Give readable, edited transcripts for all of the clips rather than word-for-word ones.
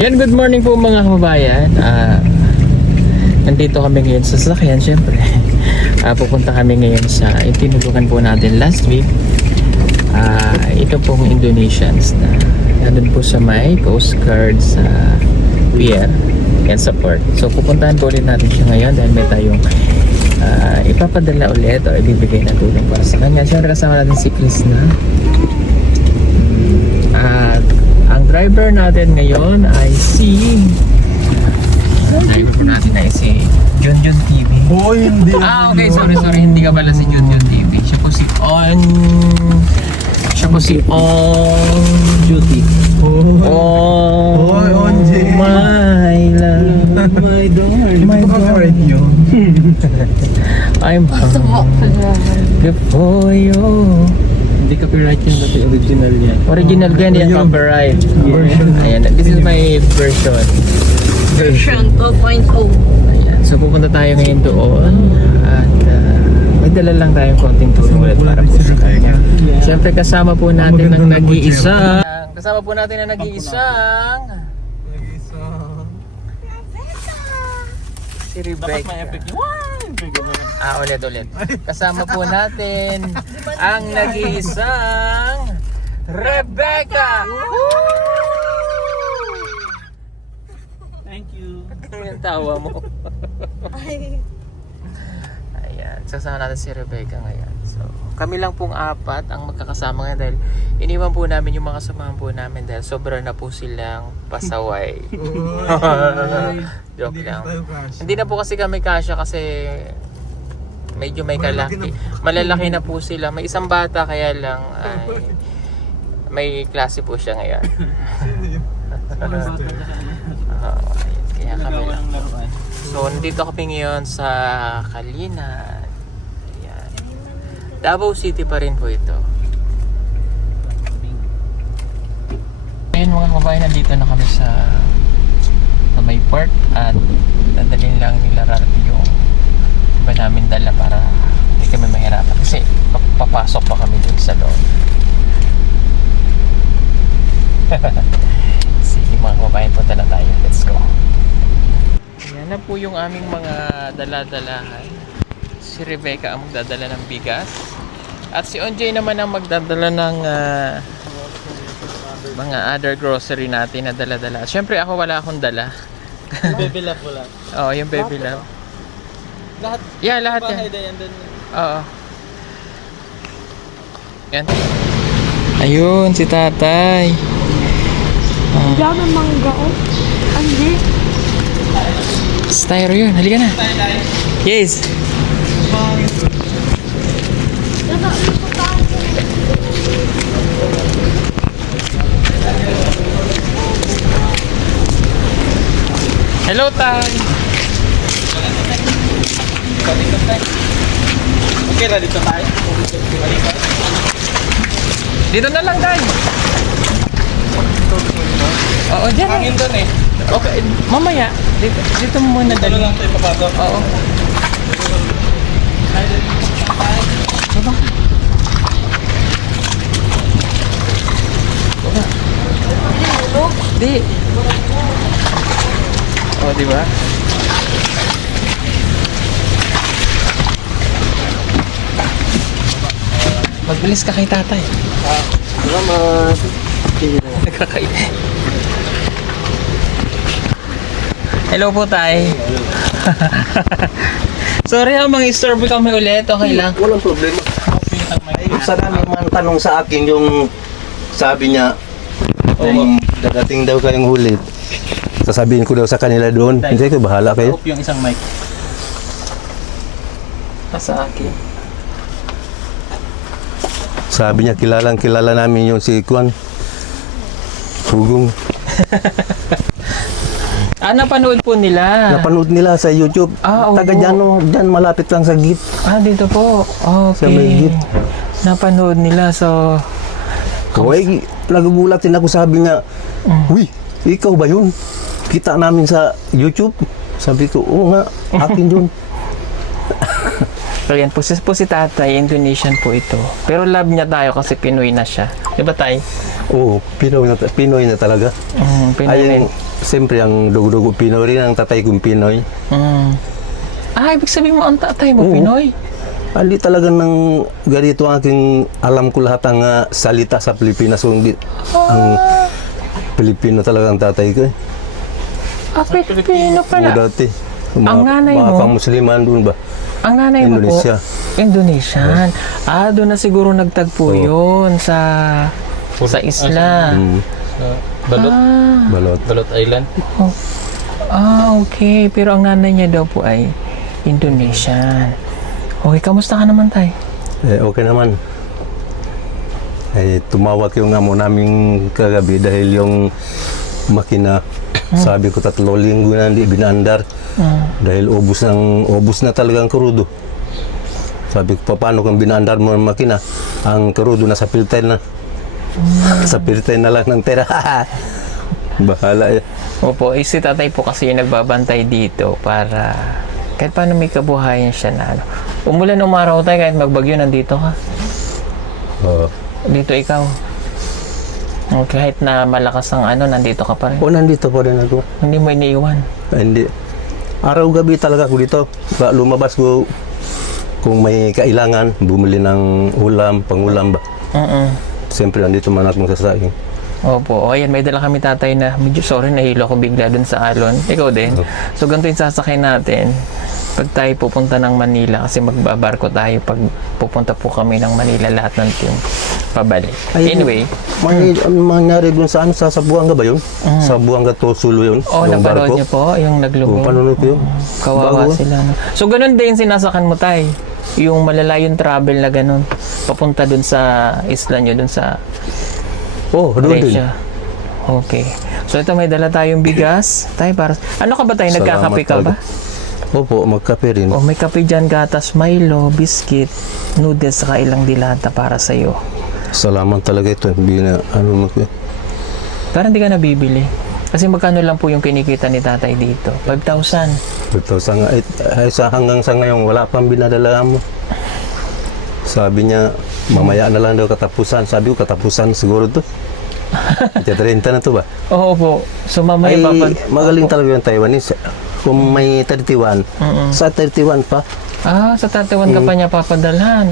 Yan, good morning po mga kababayan. Nandito kami ngayon sa sasakyan, syempre. Pupunta kami ngayon sa tinulukan po natin last week. Ito pong Indonesians na nandun po sa may Coast Guard sa pier and support. So pupuntahan po ulit natin siya ngayon dahil may tayong ipapadala ulit o ibibigay na tulong para sa kanya. Siyempre kasama natin si Chris na. Ang driver natin ngayon ay si driver po natin ay si Junjun TV. Boy, hindi. Okay, sorry, hindi ka pala si Junjun TV. Siya po si On Duty. Boy, On J. My love, My darling. My Pagka-favorite nyo. I'm hungry for you. Hindi copyright yun, dati original yan. Original gan yan, copyright. Version. Ayan, this is my version. Version 2.0. Ayan, so pupunta tayo ngayon doon at may dala lang tayong konting tulong ulit para po sa kanya. Siyempre kasama po natin ang nag-iisang si Rebecca. Ulit. Kasama po natin ang nag-iisang Rebecca. Thank you. Ano yung tawa mo? Ayan, sasama natin si Rebecca ngayon. So, kami lang pong apat ang magkakasama ngayon dahil iniwan po namin yung mga samahan po namin dahil sobra na po silang pasaway. Joke lang. Hindi na po kasi kami kasya kasi medyo may kalaki. Malalaki na po sila. May isang bata kaya lang ay may klase po siya ngayon. Kaya kami lang. So, nandito kami ngayon sa Kalinan. Ayan. Davao City pa rin po ito. Ngayon mga kababayan, nandito na kami sa may port at dadalhin lang nila Rarty yung iba namin dala para hindi kami mahirapan kasi papasok pa kami dun sa loob. Sige mga kababayan, punta na tayo. Let's go. Yan na po yung aming mga dala-dalahan. Si Rebecca ang magdadala ng bigas at si Onjay naman ang magdadala ng mga other grocery natin na dala-dala. Siyempre ako wala akong dala. Baby love wala. Oo, yung baby love. Lahat? Yeah, lahat yan. Oo. Yan. Ayun, si tatay. Dami mangga oh. Andi. Styro yun, halika na. Yes. Hello, tay. Okay na dito tayo. Dito na lang, tay. Oo, dyan. Hangin doon eh. Okay, mamaya. Dito mo muna Ano dali. lang tayo papasok? Oo. Baba. Baba. Di. Oh, di ba? Magbilis ka kay tatay. Salamat. Nakakain. Hello po, tay. Sorry ha, mga-istorbo kami ulit. Okay lang. Walang problema. Sana naman tanong sa akin yung sabi niya kung dadating daw kayong huli. Sasabihin ko daw sa kanila doon. Hindi ko bahala kayo. Hope yung isang mic. Sa akin. Sabi niya kilala namin yung si Kwan. Hugong. Napanood po nila. Napanood nila sa YouTube. Oo. Taga dyan, no, dyan malapit lang sa git. Dito po. Sa may Okay. git. Napanood nila, so... Kaway, nagugulat din ako, sabi niya, uy, ikaw ba yun? Kita namin sa YouTube. Sabi ko, oo nga, akin yun. So yan po si tatay, Indonesian po ito. Pero love niya tayo kasi Pinoy na siya. Di ba tay? Oo, Pinoy na talaga. Pinoy Ayun, siyempre ang dugo-dugo Pinoy rin, ang tatay kong Pinoy. Ibig sabihin mo ang tatay mo, Oo. Pinoy? Hindi talaga ng ganito ang aking alam ko lahat ang salita sa Pilipinas. So, ang Pilipino talaga ang tatay ko. Pilipino Oo, pala. dati. Ang nanay mo? Mga musliman doon ba? Ang nanay mo Indonesia. po? Indonesian. Doon na siguro nagtagpo yun sa isla. Balot. Balot. Balot Island. Okay. Pero ang nanay niya daw po ay Indonesian. Okay, kamusta ka naman, tay? Okay naman. Tumawag yung amo naming kagabi dahil yung makina, sabi ko 3 linggo na hindi binaandar. Dahil ubos na talagang krudo. Sabi ko, paano kung binaandar mo ang makina? Ang krudo nasa filter na. Sa filter na lang ng tera. Bahala yan. Opo, si tatay po kasi yung nagbabantay dito para kahit paano may kabuhayan siya na ano. Umulan umaraw tayo kahit magbagyo, nandito ka. Oo. Dito ikaw. Kahit na malakas ang nandito ka pa rin. Nandito pa rin ako. Hindi mo iniiwan. Hindi. Araw-gabi talaga ako dito. Lumabas ko kung may kailangan, bumili ng ulam, pangulam ba. Siyempre, nandito man akong sasaing. Opo. Ayan, may dala kami tatay na medyo sorry, nahilo ako bigla dun sa alon. Ikaw din. So, ganito yung sasakay natin. Pag tayo pupunta ng Manila, kasi magbabarko tayo pag pupunta po kami ng Manila, lahat ng team pabalik. Anyway. May mangyari dun sa sa Buanga ba yun? Sa Buanga to Sulu yun? Yung napanood barko? niyo po yung naglubog. Panunod ko yun. Kawawa Bago. sila. No? So, ganun din sinasakan mo tay. Yung malalayong travel na ganun. Papunta dun sa isla nyo, dun sa Doon din. Malaysia. Okay. So, ito may dala tayong bigas. Tay, para... Ano ka ba tayo? Salamat Nagkakape ka ba? Opo, magkape rin. O may kape dyan, gatas, Milo, biscuit, noodles, saka ilang dilata para sa'yo. Salamat talaga ito. Hindi na, Pero hindi ka nabibili. Kasi magkano lang po yung kinikita ni tatay dito? 5,000. Hanggang sa ngayon, wala pang binadala mo. Sabi niya, mamaya na lang daw katapusan. Sabi ko, katapusan siguro to. 30 na to ba? Oo po. So mamaya Magaling talaga yung Taiwanese. Kung may 31, sa 31 pa. sa 31 ka pa niya papadalhan.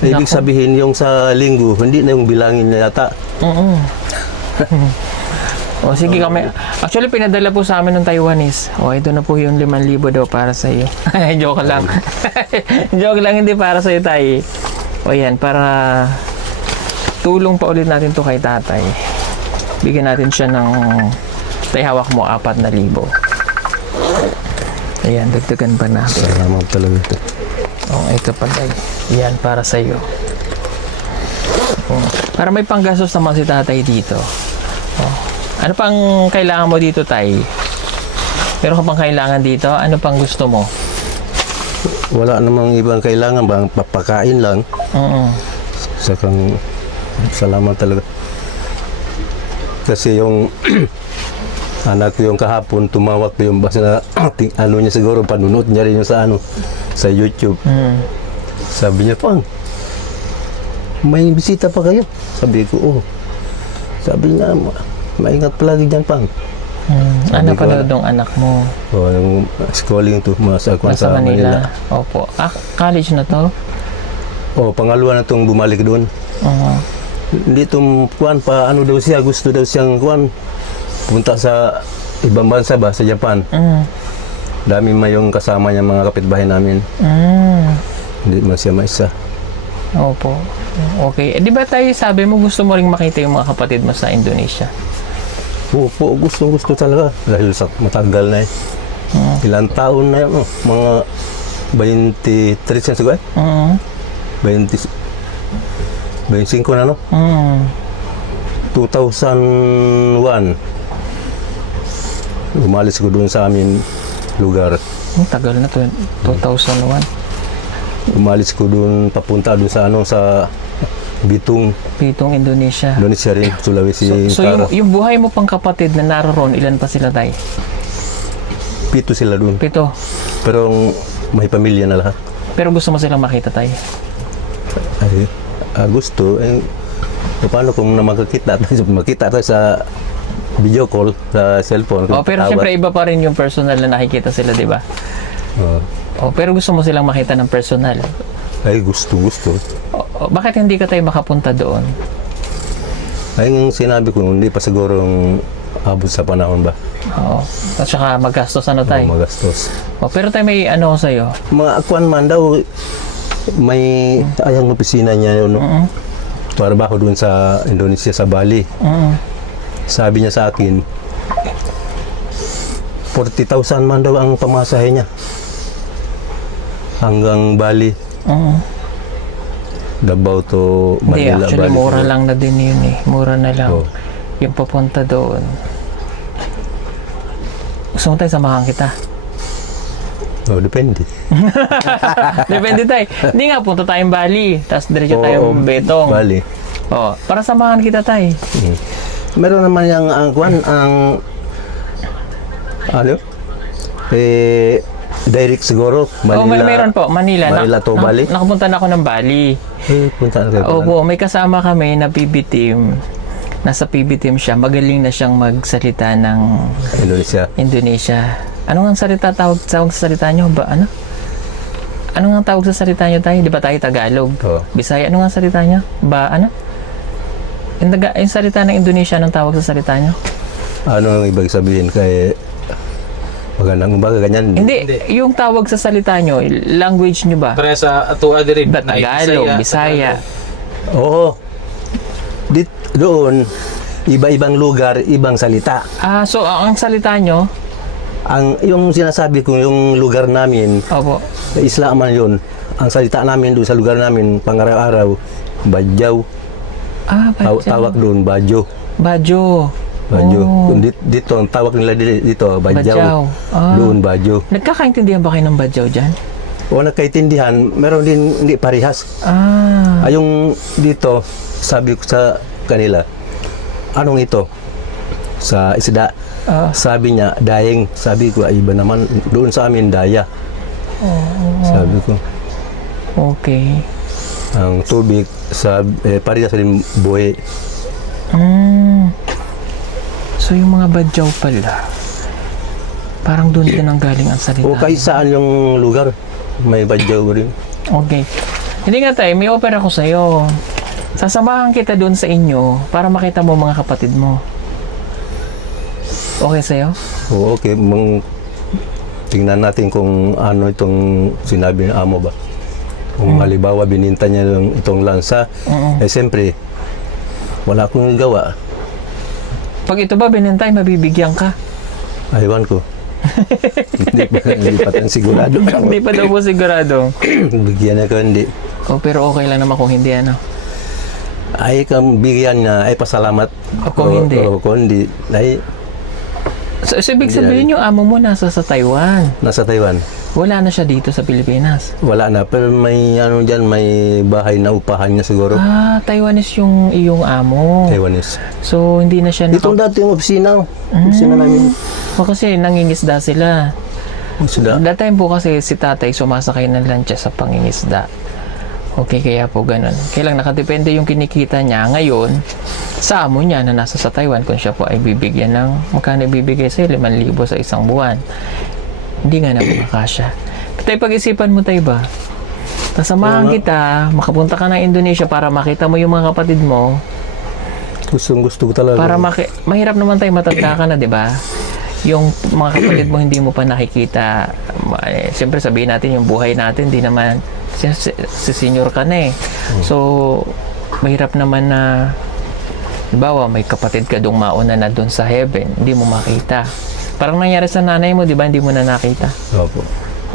Ibig sabihin yung sa linggo, hindi na yung bilangin niya yata. O sige kami. Actually, pinadala po sa amin ng Taiwanese. Ito na po yung 5,000 daw para sa iyo. Joke lang. Joke lang, hindi para sa iyo tayo. Yan, para tulong pa ulit natin to kay tatay. Bigyan natin siya ng hawak mo 4,000. Ayan, dagdagan pa natin. Salamat talaga ito. Ito pa tayo. Yan, para sa iyo. Para may panggastos naman si tatay dito. Ano pang kailangan mo dito, tay? Meron ka pang kailangan dito? Ano pang gusto mo? Wala namang ibang kailangan, bang papakain lang. Sakang salamat talaga. Kasi yung anak ko yung kahapon, tumawag ko yung basta na ano niya siguro, panunod niya rin yung sa YouTube. Sabi niya, Pang, may bisita pa kayo? Sabi ko, Sabi niya, maingat palagi dyan, Pang. Ano pala ng anak mo? Yung schooling to, sa Manila. Opo. College na to? Pangalawa na itong bumalik doon. Hindi itong paano daw siya, gusto daw siyang punta sa ibang bansa ba, sa Japan. Dami yung kasama niya, mga kapitbahay namin. Hindi man siya maisa. Opo. Okay. Di ba tayo sabi mo gusto mo ring makita yung mga kapatid mo sa Indonesia? Opo, gusto talaga. Dahil sa matagal na ilang taon na yun, mga 23 yan siguro 25 na, no? 2001 umalis ko doon sa amin lugar. Tagal na to, 2001. Umalis ko doon, papunta doon sa sa Bitung, Indonesia. Indonesia rin, Sulawesi. So yung buhay mo pang kapatid na naroon, ilan pa sila tayo? 7 sila doon. 7. Pero may pamilya na lahat. Pero gusto mo silang makita tayo? Gusto. Paano kung makita tayo sa video call sa cellphone. Oh, pero tawag. syempre iba pa rin yung personal na nakikita sila, di ba? Oo. Oh, pero gusto mo silang makita ng personal. Ay, gusto. Bakit hindi ka tayo makapunta doon? Ay, yung sinabi ko, hindi pa siguro abot sa panahon ba? Oo. At saka magastos ano tayo. Magastos. Oh, pero tayo may ano ko sa'yo. Mga akuan man daw, may ayang opisina niya yun, no? Trabaho doon sa Indonesia, sa Bali. Sabi niya sa akin, 40,000 man daw ang pamasahe niya. Hanggang Bali. Davao to Hindi, Manila, actually Bali. mura lang na din yun eh. Mura na lang. Oh. Yung papunta doon. Gusto mo tayo samahan kita? Oh, depende. Depende tayo. Hindi nga, punta tayong Bali. Tapos diretso tayong Betong. Bali. Oh, para samahan kita tayo. Meron naman yung ang ano? Direct siguro, Manila. Meron po, Manila. Manila to Bali? Nakapunta na ako ng Bali. Punta na kayo. Opo, may kasama kami na PB team. Nasa PB team siya. Magaling na siyang magsalita ng Indonesia. Ano nga ang tawag sa salita nyo? Ba, ano? Ano nga ang tawag sa salita nyo tayo? Di ba tayo Tagalog? Oo. Bisaya, ano nga ang salita nyo? Ba, ano? Yung salita ng Indonesia, anong tawag sa salita nyo? Ano ang ibig sabihin kay magandang umaga, ganyan? Hindi, yung tawag sa salita nyo, language nyo ba? Para sa atua diri Ba, Tagalog, Bisaya. Oo. Doon, iba-ibang lugar, ibang salita. Ah, so ang salita nyo, Yung sinasabi ko, yung lugar namin, opo, isla man yun. Ang salita namin doon sa lugar namin, pang-araw-araw, Badyaw. Badyaw. Tawag doon, Badyo. Badyo. Badyo. Oh. Dito, ang tawag nila dito, Badyaw. Badyaw. Doon, Badyo. Nagkakaintindihan ba kayo ng Badyaw dyan? O nagkaintindihan, meron din hindi parehas. Yung dito, sabi ko sa kanila, anong ito? Sa isda. Sabi niya, dayeng. Sabi ko, ay iba naman. Doon sa amin, daya. Sabi ko. Okay. Ang tubig, parehas rin buhay. So yung mga Badyaw pala, parang doon din ang galing ang salita. O kahit saan yung lugar, may Badyaw rin. Okay. Hindi nga tayo, may offer ako sa'yo. Sasamahan kita doon sa inyo para makita mo mga kapatid mo. Okay sa'yo? O okay, tingnan natin kung ano itong sinabi ng amo ba. Kung halimbawa bininta niya itong lansa, siyempre, wala akong gawa. Pag ito ba binintay, mabibigyan ka? Aywan ko. Hindi pa tan sigurado. Hindi pa daw po sigurado. Bigyan ako hindi. Pero okay lang naman kung hindi ano. Ay kung bigyan na ay pasalamat. Kung hindi. Kung hindi ay So ibig sabihin yung amo mo nasa sa Taiwan. nasa Taiwan. Wala na siya dito sa Pilipinas. Wala na, pero may ano diyan, may bahay na upahan niya siguro. Taiwanese yung iyong amo. Taiwanese. So hindi na siya Itong dati yung opisina namin. kasi nangingisda sila. Isda. That time po kasi si tatay sumasakay ng lancha sa pangingisda. Okay, kaya po ganun. Kailang nakadepende yung kinikita niya ngayon sa amo niya na nasa sa Taiwan kung siya po ay bibigyan ng magkano bibigay sa'yo 5,000 sa isang buwan. Hindi nga na makakasya. Tay, pag-isipan mo tayo ba? Tasamahan kita, makapunta ka ng Indonesia para makita mo yung mga kapatid mo. Gusto ko talaga. Para mahirap naman tayo, matanda ka na, di ba? Yung mga kapatid mo hindi mo pa nakikita. Siyempre sabihin natin yung buhay natin, di naman si senior ka na eh. So, mahirap naman na halimbawa, may kapatid ka doong mauna na doon sa heaven, hindi mo makita. Parang nangyari sa nanay mo, di ba? Hindi mo na nakita. Opo.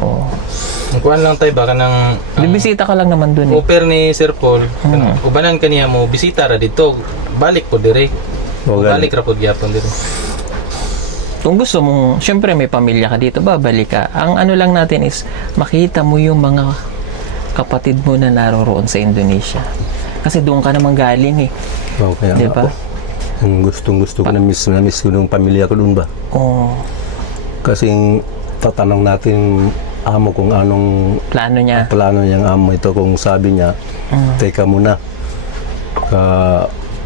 Oo. Kuan lang tayo baka nang Bibisita ka lang naman doon eh. offer ni Sir Paul. Ubanan kaniya mo bisita ra dito. Balik po dire. Balik ra po gyapon dire. Kung gusto mong, syempre may pamilya ka dito, babalik ka. Ang ano lang natin is, makita mo yung mga kapatid mo na naroroon sa Indonesia. Kasi doon ka naman galing eh. Okay, diba? Ang gusto ko na miss ko ng pamilya ko doon ba? Oo. Kasi tatanong natin amo kung anong Plano niya. plano niyang amo ito, kung sabi niya teka muna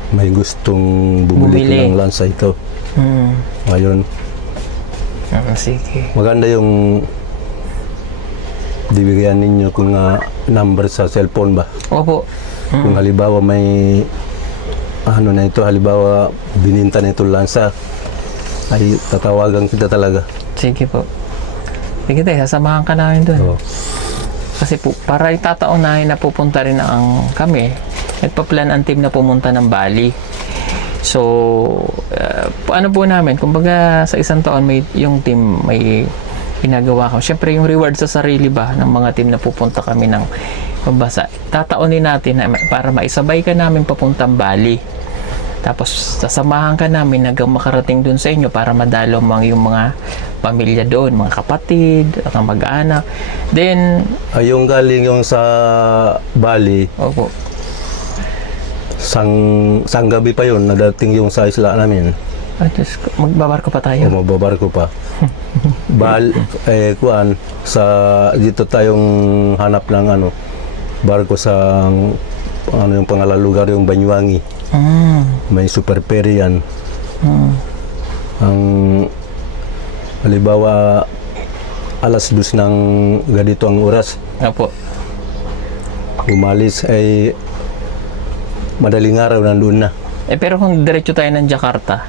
may gustong bumili Bumili. ng lansa ito. Ngayon, Sige. maganda yung dibigyan ninyo kung number sa cellphone ba. Opo. Kung halimbawa may ano na ito, halimbawa bininta na ito lansa, ay tatawagan kita talaga. Sige po. Sige tayo, sasamahan ka namin doon. Oo. Kasi po, para itataon na pupunta rin ang kami, nagpa-plan ang team na pumunta ng Bali. So, ano po namin, kumbaga sa isang taon may yung team may ginagawa ko. Siyempre yung reward sa sarili ba ng mga team na pupunta kami ng pabasa. Tataonin natin na para maisabay ka namin papuntang Bali. Tapos sasamahan ka namin hanggang makarating dun sa inyo para madalo yung mga pamilya doon, mga kapatid, mga mag-anak. Then, Ay, yung galing yung sa Bali, opo. sang gabi pa yun, nadating yung sa isla namin. Ay, Diyos ko, magbabarko pa tayo. O mababarko pa. Kuan, dito tayong hanap ng barko sa, yung pangalan lugar, yung Banyuwangi. May super ferry yan. Ang, halimbawa, alas 2 ng ganito ang oras. Opo. Umalis ay madaling araw nandun na. Pero kung diretso tayo ng Jakarta,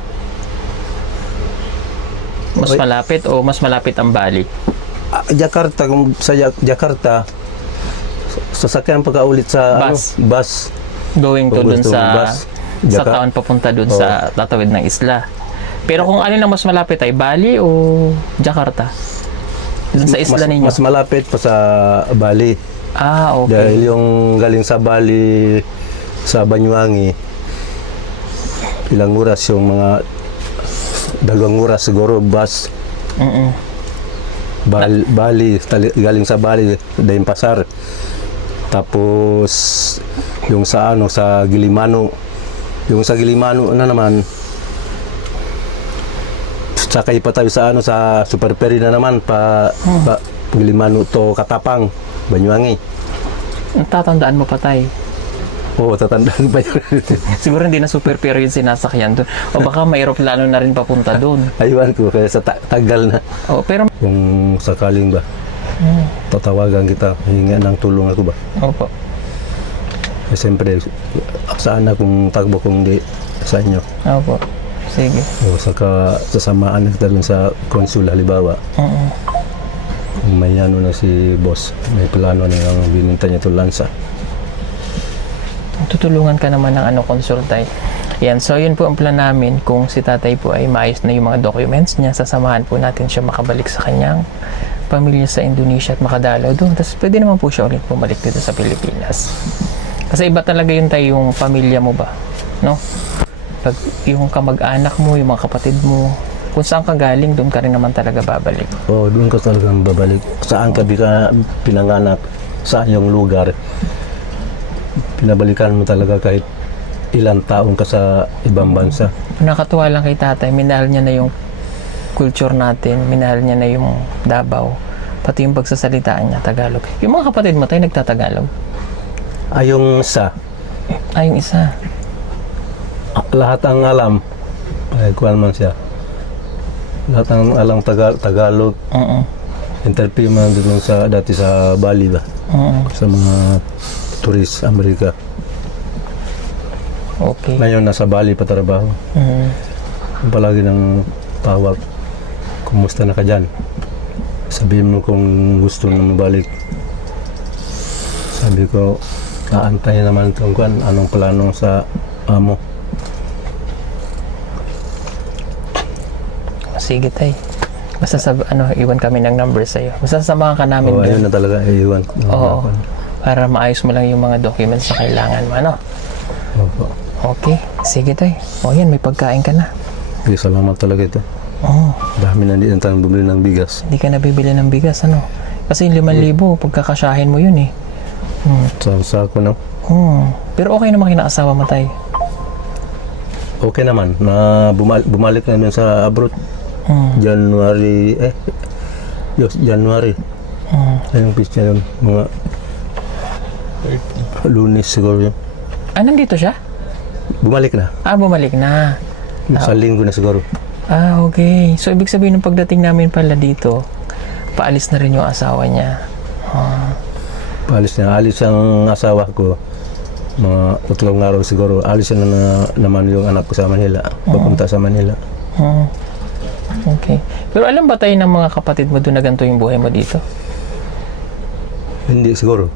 mas Oy. malapit o mas malapit ang Bali? Jakarta, kung sa Jakarta, sasakyan pagkaulit sa Bus. bus. Going to Kung dun gusto sa mong bus, sa Jaka- town papunta dun sa tatawid ng isla. Pero kung alin ang mas malapit ay Bali o Jakarta? Dun sa isla ninyo? Mas malapit pa sa Bali. Ah, okay. Dahil yung galing sa Bali sa Banyuwangi, ilang oras yung mga 2 oras siguro bus. Bali, galing sa Bali, Daim Pasar. Tapos yung sa sa Gilimano. Yung sa Gilimano na naman, sakay pa tayo sa sa super ferry na naman pa Gilimano to Katapang, Banyuwangi. Tatandaan mo pa tayo. Oo, tatandaan pa yun. Siguro hindi na super pero yung sinasakyan doon. O baka may aeroplano na rin papunta doon. Aywan ko, kaya sa tagal na. O, pero, Kung sakaling ba, tatawagan kita, hinga ng tulong ako ba? opo. Eh, siyempre, saan akong tagbo kung di sa inyo. Opo. Sige. O saka sasamaan na kita dun sa konsul, halimbawa. Kung may na si boss, may plano na yung bininta niya itong lansa. Tutulungan ka naman ng konsultay. Yan, so yun po ang plan namin. Kung si tatay po ay maayos na yung mga documents niya, sasamahan po natin siya makabalik sa kanyang pamilya sa Indonesia at makadalaw doon. Tapos pwede naman po siya ulit bumalik dito sa Pilipinas. Kasi iba talaga yun tayo, yung pamilya mo ba? No? Pag yung kamag-anak mo, yung mga kapatid mo, kung saan ka galing, doon ka rin naman talaga babalik. Oo, doon ka talagang babalik. Saan ka pinanganak, saan yung lugar, pinabalikan mo talaga kahit ilang taong ka sa ibang bansa. Nakatuwa lang kay tatay, minahal niya na yung culture natin, minahal niya na yung Davao, pati yung pagsasalitaan niya, Tagalog. Yung mga kapatid mo tayo nagtatagalog? Yung sa Yung isa. lahat ang alam, ay kuwan man siya. Lahat ang alam Tagalog. Interview man doon dati sa Bali ba? Sa mga turis Amerika. Okay. Ngayon nasa Bali pa trabaho. Palagi ng tawag, kumusta na ka dyan? Sabihin mo kung gusto na mabalik. Sabi ko, naantay naman itong kuwan, anong plano sa amo. Sige tay. Basta iwan kami ng number sa'yo. Basta samahan ka namin Oo, ayun doon. na talaga, iwan. Oo. Para maayos mo lang yung mga documents na kailangan mo, ano? Opo. Okay. Sige tay. O yan, may pagkain ka na. Okay, salamat talaga ito. Oo. Dami na hindi tayong bumili ng bigas. Hindi ka nabibili ng bigas, ano? Kasi 5,000, pagkakasyahin mo yun eh. Sa ako na. Pero okay naman kinaasawa mo tay. Okay naman, na bumalik na dun sa abroad. January. Ayong pista yun. Mga Lunes siguro yun. Ah, nandito siya? Bumalik na. Bumalik na. Sa linggo na siguro. Okay. So, ibig sabihin ng pagdating namin pala dito, paalis na rin yung asawa niya. Paalis na. Alis ang asawa ko. Mga 3 araw siguro. Alis na naman yung anak ko sa Manila. Papunta sa Manila. Okay. Pero alam ba tayo ng mga kapatid mo doon na ganito yung buhay mo dito? Hindi siguro.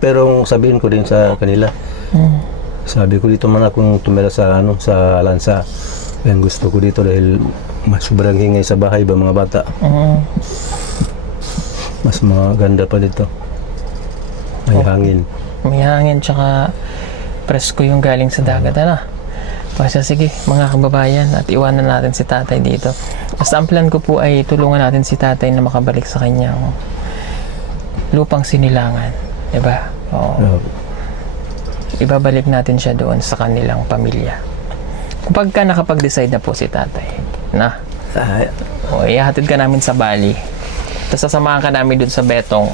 Pero sabihin ko din sa kanila. Sabi ko dito man akong tumira sa sa Lansa. Yan gusto ko dito dahil mas sobrang hingay sa bahay ba mga bata. Mas maganda pa dito. May hangin. May hangin tsaka presko yung galing sa dagat. Kasi sige mga kababayan, at iwanan natin si tatay dito. Basta ang plan ko po ay tulungan natin si tatay na makabalik sa kanyang lupang sinilangan. Diba? Oo. Ibabalik natin siya doon sa kanilang pamilya. Kapag ka nakapag-decide na po si tatay na ihatid ka namin sa Bali, tapos sasamahan ka namin doon sa Betong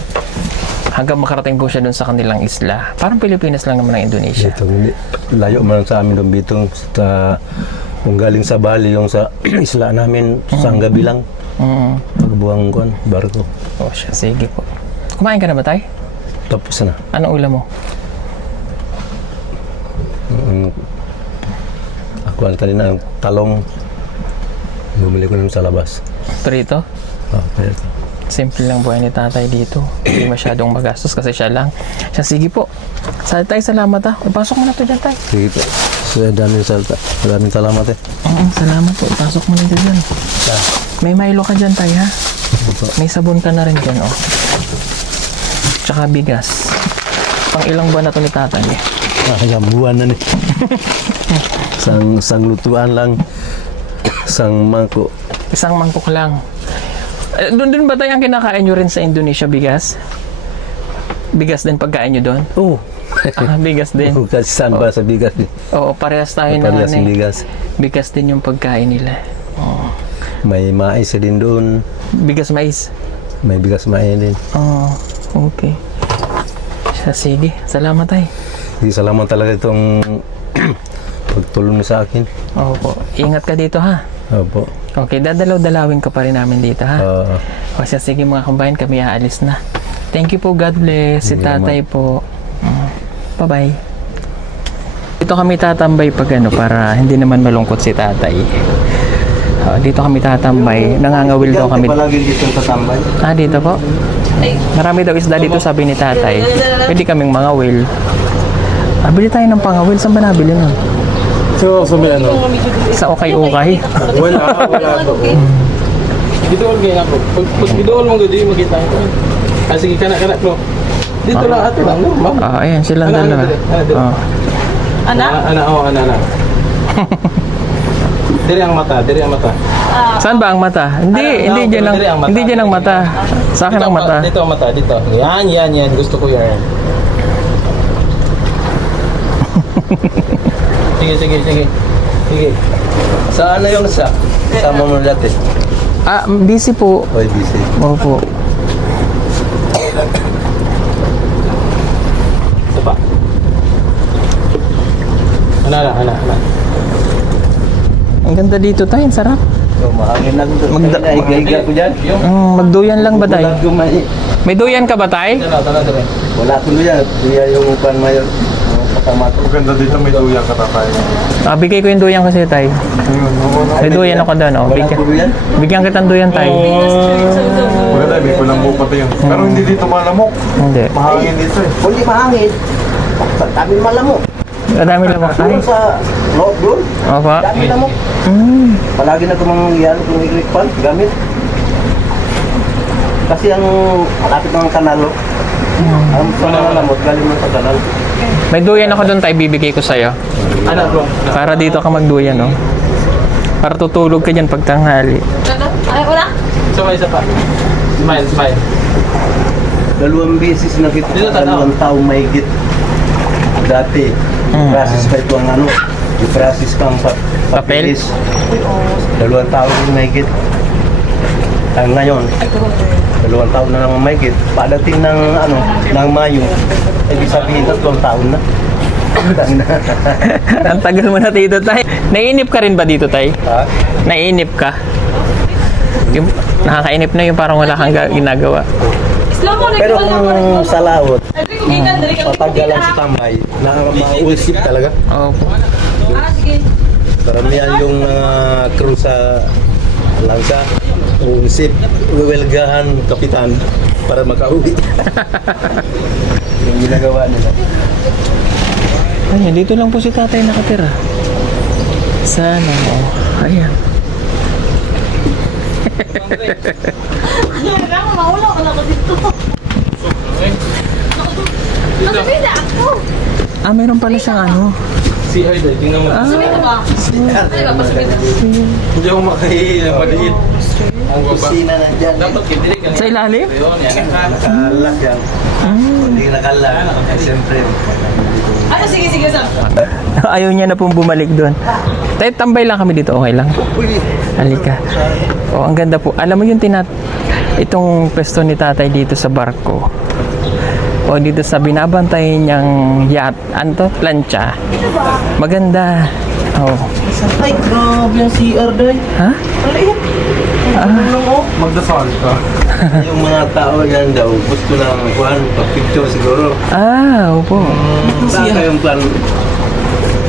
hanggang makarating po siya doon sa kanilang isla. Parang Pilipinas lang naman ang Indonesia. Betong, layo man sa amin doon Betong. Kung galing sa Bali, yung sa isla namin, sa gabi lang. Pagbuang ko, barko. Siya, sige po. Kumain ka na ba, tay? Tapos na. Anong ulam mo? Ako kanina ang talong. Bumili ko naman sa labas. Prito? Prito. Simple lang buhay ni tatay dito. Hindi masyadong magastos kasi siya lang. Siya, sige po. Tay, salamat Ipasok mo na to dyan, tay. Sige po. Daming salta. Maraming salamat Salamat po. Ipasok mo na dyan. May Milo ka dyan, tay, ha? May sabon ka na rin dyan, Tsaka bigas. Pang ilang buwan na to ni tatay, Ilang buwan na ni. sang lutuan lang. Sang mangkok. Isang mangkok lang. Doon ba tayo ang kinakain nyo rin sa Indonesia, bigas? Bigas din pagkain nyo doon? Oo. Bigas din. Kasi saan ba sa bigas? Oo, parehas tayo na Parehas ng bigas. Bigas din yung pagkain nila. May mais din doon. Bigas mais? May bigas mais din. Okay. Sige, salamat tay. Salamat talaga itong pagtulong niyo sa akin. Opo. Ingat ka dito, ha? Opo. Okay, dadalaw-dalawin ka pa rin namin dito, ha? Kasi sige mga kambayan, kami aalis na. Thank you po, God bless. Si tatay po. Bye-bye. Dito kami tatambay pag para hindi naman malungkot si tatay. Dito kami tatambay. Nangangawil daw kami. Palagi dito tatambay. Dito po? Marami daw isda dito, sabi ni tatay. Pwede kaming mangawil. Bili tayo ng pangawil. Saan ba nabili nun? So may Sa ukay-ukay. Wala ko. Bidol gaya ako. Pag bidol mo gudi makita ko. Sige kana ko. Dito lang ato lang normal. Ayan silang dalawa. Ana. Diri ang mata. Saan ba ang mata? Hindi diyan ang mata. Sa akin ang mata. Dito ang mata, dito. Yan. Gusto ko yan. Sige. Saan na yung sa? Sama mo dati. Busy po. Oy, busy. Opo. Ito pa. Ana. Ang ganda dito tayo, sarap. Mahangin lang doon. Higa ko dyan. Magduyan lang ba tayo? May duyan ka ba tayo? Tara. Wala ko yan. Kuya yung upan mayon. Maganda dito, may duyan ka tatay. Bigay ko yung duyan kasi tayo. May duyan ako doon. Bigyan kitang duyan tayo. Maganda, may kulang buo pati yun. Pero hindi dito malamok. Hindi. Mahangin dito eh. Hindi mahangin. Dami malamok. Madami lang tayo. Doon sa loob doon. Opo. Dami lamok. Palagi na kumang yan kung i-click pan, gamit. Kasi ang malapit ng kanalo. Ang sa mga lamot, galing mo sa kanal. May duyan ako doon tayo, bibigay ko sa'yo. Ana bro. Para dito ka magduyan, Para tutulog ka dyan pag tanghali. Sabay isa pa. Smile. 2 beses na kita Dito, sa tanaw. 2 taong mahigit. Dati, i-process pa ito ang i-process pang Papel? papeles. 2 taon yung mahigit. Ang ngayon, 2 taon na lang mahigit. Pagdating ng ng Mayo, ibig sabihin 3 taon na. Ang tagal mo na dito, tay. Naiinip ka rin ba dito, tay? Ha? Naiinip ka? Yung, nakakainip na yung parang wala kang ginagawa. Pero kung sa laot, patagalan sa tambay, maulsip talaga. Opo. Karamihan yung crew sa lansa, unsip, wiwelgahan, kapitan, para makauwi. Yung ginagawa nila. Ayan, dito lang po si tatay nakatira. Sana, oh. Ayan. Maulo ka na ako dito. Masabay na ako. Ah, mayroon pala siyang ano. CR dahil, tingnan mo. Masabay ka ba? Ano ba? Masabay na. Hindi ako makahilit. Ang baba. Kusina na dyan. Dapat kitilig ka. Sa ilalim? Yun, yan. Nakalak yan. Hindi nakalak. Siyempre. Ano? Sige, sige, Sam. Ayaw niya na pong bumalik doon. Tayo, tambay lang kami dito. Okay lang. Halika. Oh, ang ganda po. Alam mo yung itong pwesto ni tatay dito sa barko. O dito sa binabantay niyang yacht. Ano to? Plancha. Maganda. Oh. Ay, grabe yung CR dahil. Ha? Magdasal ka. Yung mga tao yan daw, gusto lang kuhan, pag-picture siguro. Ah, opo. Saan kayong plan?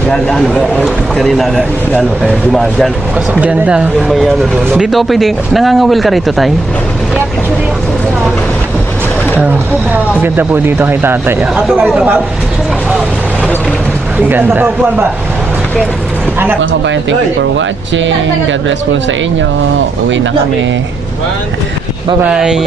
Ano ba? Kanina ano kayo, dumaan dyan. Ganda. Yung may ano doon. no? Dito pwede, nangangawil ka rito, tay? Kaya picture ako sa... Oh. Maganda po dito kay tatay. Ah. Ato kayo tapag? Ang ganda. Kuhan ba? Anak. Mga kabayan, thank you for watching. God bless po sa inyo. Uwi na kami. Bye-bye.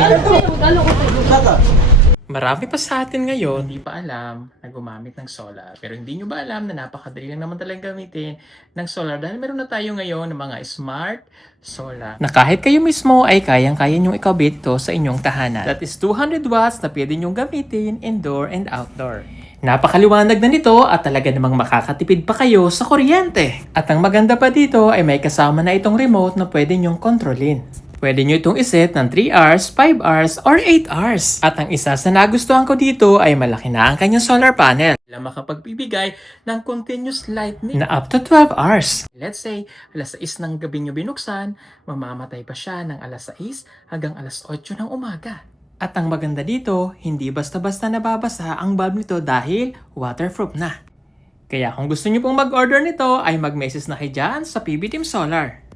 Marami pa sa atin ngayon, hindi pa alam na gumamit ng solar. Pero hindi nyo ba alam na napakadali lang naman talagang gamitin ng solar dahil meron na tayo ngayon ng mga smart solar. Na kahit kayo mismo ay kayang-kaya nyong ikabit ito sa inyong tahanan. That is 200 watts na pwede nyong gamitin indoor and outdoor. Napakaliwanag na nito at talaga namang makakatipid pa kayo sa kuryente. At ang maganda pa dito ay may kasama na itong remote na pwede nyong kontrolin. Pwede nyo itong iset ng 3 hours, 5 hours, or 8 hours. At ang isa sa nagustuhan ko dito ay malaki na ang kanyang solar panel. Na makapagbibigay ng continuous lightning na up to 12 hours. Let's say, alas 6 ng gabi nyo binuksan, mamamatay pa siya ng alas 6 hanggang alas 8 ng umaga. At ang maganda dito, hindi basta-basta nababasa ang bulb nito dahil waterproof na. Kaya kung gusto nyo pong mag-order nito ay mag-message na kayo dyan sa PB Team Solar.